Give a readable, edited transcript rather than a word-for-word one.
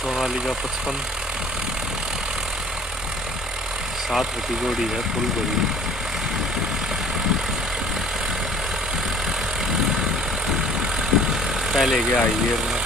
सोनालिका 55 7 जोड़ी है फुल भरी। पहले के आई है अपना